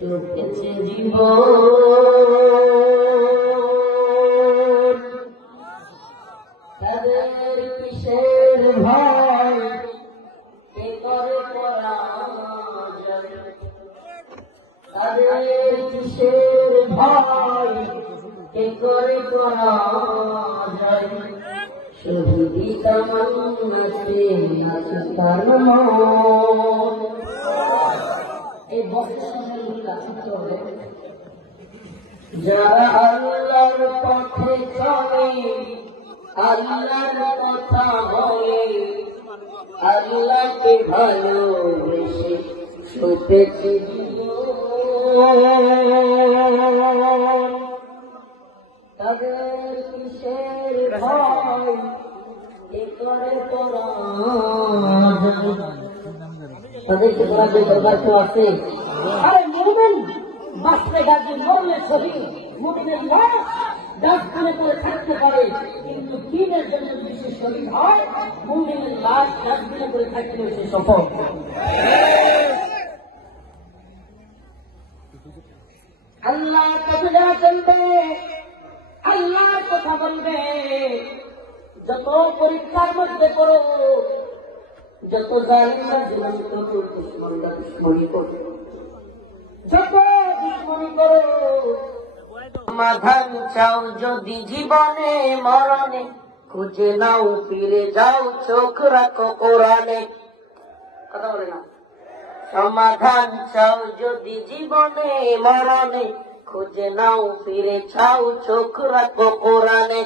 চোখেছে জীবন তাদের কিসের ভয় কে করে পরাজয় তাদের কিসের ভয় কে করে পরাজয় শহীদি তামান্নাতে আছে তার মন। এই যারা আল্লাহর পথে চলে আল্লাহর কথা বলে আল্লাহকে ভালোবেসে ছুটেছে তাদের কিসের ভয় কে করে পরাজয় তাদের কি পরাজয় করবার কেউ আছে? আরে মুমিন বাঁচলে গাছে মরলে শহীদ মুমিনের লাশ ডাস্টবিনে করে থাকতে পারে কিন্তু দ্বীনের জন্য যদি সে শহীদ হয় মুমিনের লাশ ডাস্টবিনে করে থাকলে সে সফল। আল্লাহর কথা যারা চলবে আল্লাহর কথা বলবে যত পরীক্ষার মধ্যে পড়ো যত জালিমরা জীবন করো দুশ্মনী করো যত দুশ্মনী করো সমাধান চাও যদি জীবনে মরণে খুঁজে নাও ফিরে যাও চোখ রাখো কোরআনে। কথা বলে না সমাধান চাও যদি জীবনে মরণে খুঁজে নাও ফিরে যাও চোখ রাখো কোরআনে।